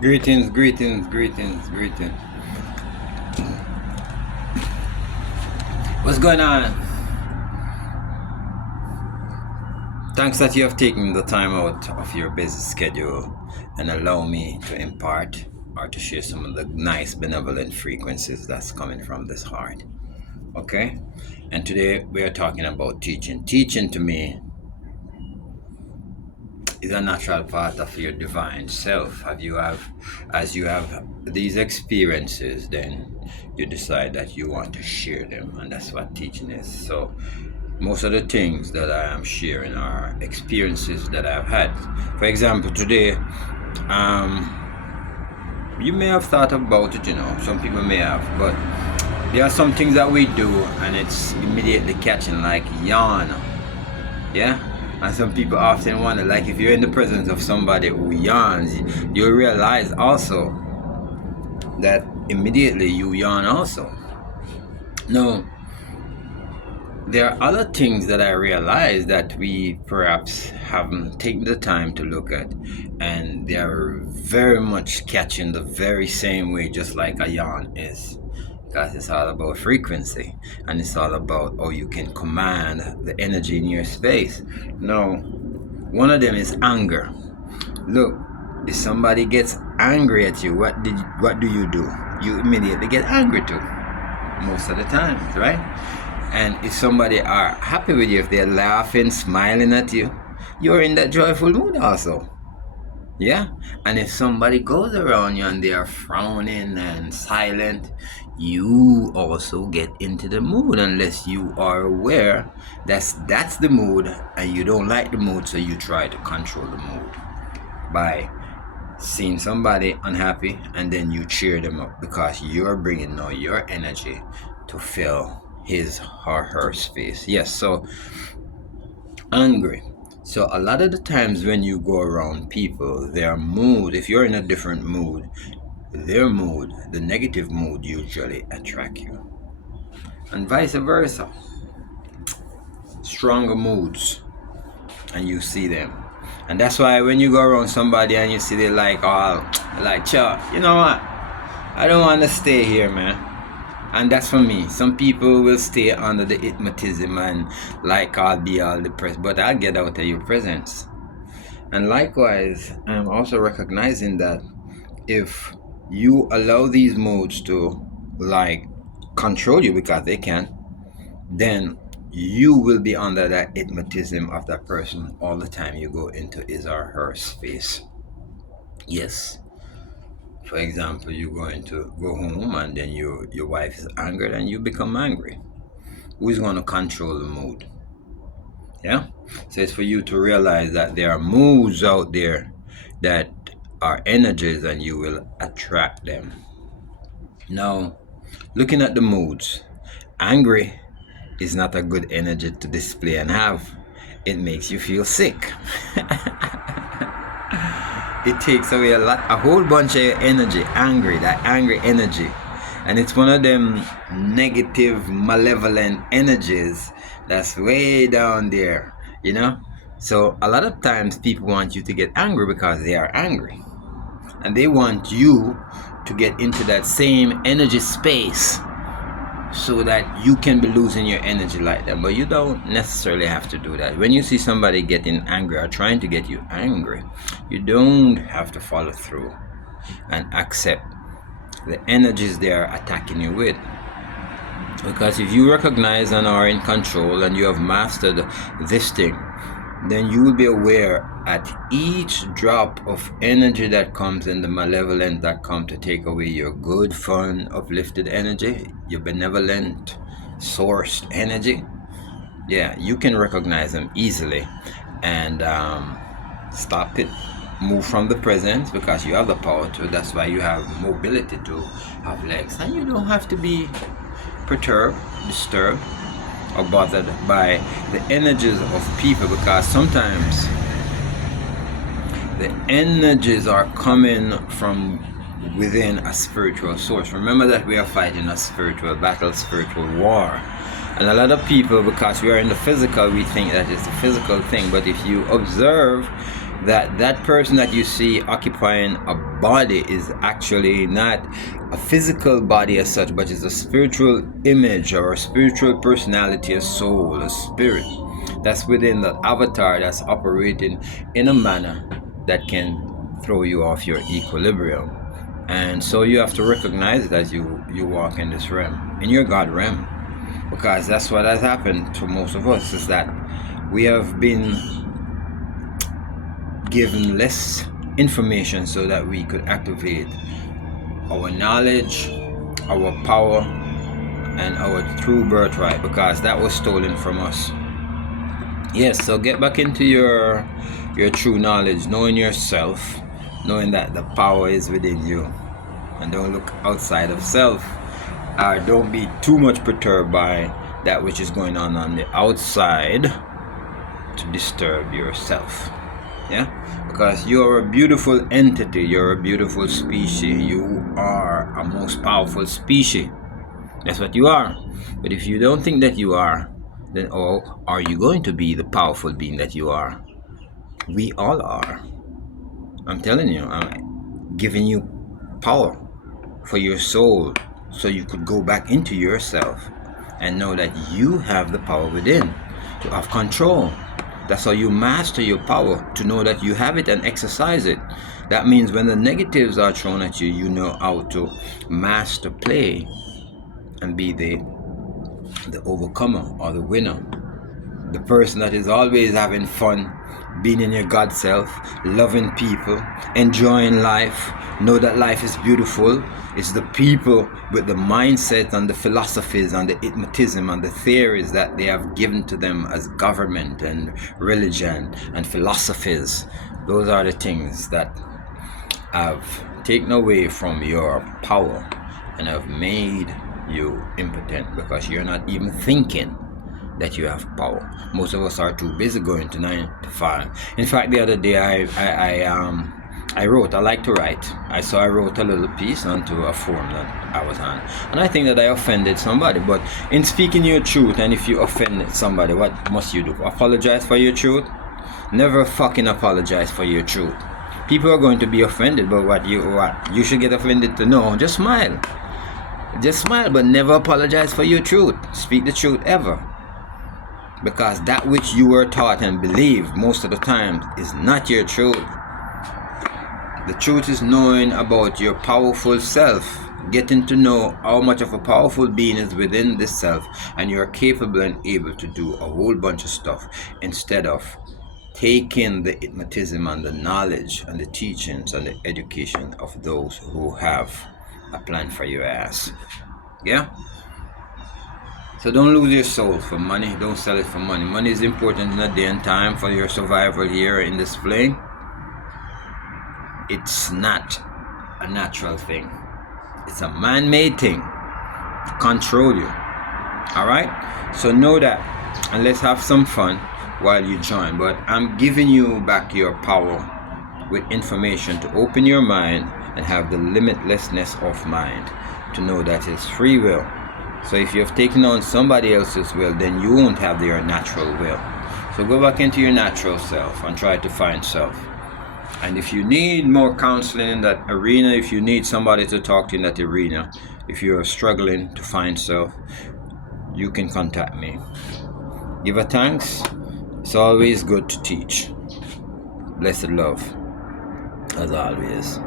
Greetings, greetings, greetings, greetings. What's going on? Thanks that you have taken the time out of your busy schedule and allow me to impart or to share some of the nice benevolent frequencies that's coming from this heart. Okay? And today we are talking about teaching. Teaching to me is a natural part of your divine self. As you have these experiences, then you decide that you want to share them, and that's what teaching is. So most of the things that I am sharing are experiences that I've had. For example, today, you may have thought about it, some people may have, but there are some things that we do and it's immediately catching, like yawn. Yeah? And some people often wonder, like if you're in the presence of somebody who yawns, you realize also that immediately you yawn also. No, there are other things that I realize that we perhaps haven't taken the time to look at, and they are very much catching the very same way, just like a yawn is. Because it's all about frequency, and it's all about how you can command the energy in your space. Now, one of them is anger. Look, if somebody gets angry at you, what do? You immediately get angry too, most of the times, right? And if somebody are happy with you, if they're laughing, smiling at you, you're in that joyful mood also. Yeah? And if somebody goes around you and they are frowning and silent, you also get into the mood, unless you are aware that's the mood and you don't like the mood, so you try to control the mood by seeing somebody unhappy and then you cheer them up because you're bringing now your energy to fill his or her space. Yes, so angry. So a lot of the times when you go around people, their mood, if you're in a different mood, their mood, the negative mood, usually attract you. And vice versa. Stronger moods, and you see them. And that's why when you go around somebody and you see they like, oh, like, Chuck, you know what? I don't want to stay here, man. And that's for me. Some people will stay under the hypnotism and like I'll be all depressed, but I'll get out of your presence. And likewise, I'm also recognizing that if you allow these moods to like control you, because they can, then you will be under that hypnotism of that person all the time you go into his or her space. Yes. For example, you're going to go home and then your wife is angered and you become angry. Who is going to control the mood? Yeah? So it's for you to realize that there are moods out there that are energies and you will attract them. Now, looking at the moods, angry is not a good energy to display and have. It makes you feel sick. It takes away a whole bunch of energy, that angry energy. And it's one of them negative, malevolent energies that's way down there, So a lot of times people want you to get angry because they are angry. And they want you to get into that same energy space so that you can be losing your energy like them. But you don't necessarily have to do that. When you see somebody getting angry or trying to get you angry, you don't have to follow through and accept the energies they are attacking you with. Because if you recognize and are in control and you have mastered this thing, then you will be aware at each drop of energy that comes and the malevolent that come to take away your good, fun, uplifted energy, your benevolent, sourced energy. Yeah, you can recognize them easily and stop it. Move from the presence because you have the power to. That's why you have mobility to have legs. And you don't have to be perturbed, disturbed, or bothered by the energies of people, because sometimes the energies are coming from within a spiritual source. Remember that we are fighting a spiritual battle, spiritual war. And a lot of people, because we are in the physical, we think that it's a physical thing. But if you observe that person that you see occupying a body is actually not a physical body as such, but is a spiritual image or a spiritual personality, a soul, a spirit that's within that avatar that's operating in a manner that can throw you off your equilibrium. And so you have to recognize it as you walk in this realm, in your God realm, because that's what has happened to most of us, is that we have been given less information so that we could activate our knowledge, our power, and our true birthright, because that was stolen from us. Yes, so get back into your true knowledge, knowing yourself, knowing that the power is within you, and don't look outside of self. Don't be too much perturbed by that which is going on the outside to disturb yourself. Yeah, because you're a beautiful entity, you're a beautiful species, you are a most powerful species. That's what you are. But if you don't think that you are, then are you going to be the powerful being that you are? We all are. I'm telling you, I'm giving you power for your soul, so you could go back into yourself and know that you have the power within to have control. That's how you master your power, to know that you have it and exercise it. That means when the negatives are thrown at you, you know how to master play and be the overcomer or the winner. The person that is always having fun, being in your God self, loving people, enjoying life, know that life is beautiful. It's the people with the mindset and the philosophies and the hypnotism and the theories that they have given to them as government and religion and philosophies. Those are the things that have taken away from your power and have made you impotent, because you're not even thinking that you have power. Most of us are too busy going to 9 to 5. In fact, the other day I wrote. I like to write. I wrote a little piece onto a forum that I was on, and I think that I offended somebody. But in speaking your truth, and if you offended somebody, what must you do? Apologize for your truth? Never fucking apologize for your truth. People are going to be offended, but what you should get offended to know. Just smile. Just smile, but never apologize for your truth. Speak the truth ever. Because that which you were taught and believe most of the time is not your truth. The truth is knowing about your powerful self, getting to know how much of a powerful being is within this self, and you're capable and able to do a whole bunch of stuff, instead of taking the hypnotism and the knowledge and the teachings and the education of those who have a plan for your ass. Yeah? So don't lose your soul for money. Don't sell it for money. Money is important in a day and time for your survival here in this plane. It's not a natural thing. It's a man-made thing to control you. Alright? So know that, and let's have some fun while you join. But I'm giving you back your power with information to open your mind and have the limitlessness of mind, to know that it's free will. So if you have taken on somebody else's will, then you won't have your natural will. So go back into your natural self and try to find self. And if you need more counseling in that arena, if you need somebody to talk to in that arena, if you're struggling to find self, you can contact me. Give a thanks. It's always good to teach. Blessed love, as always.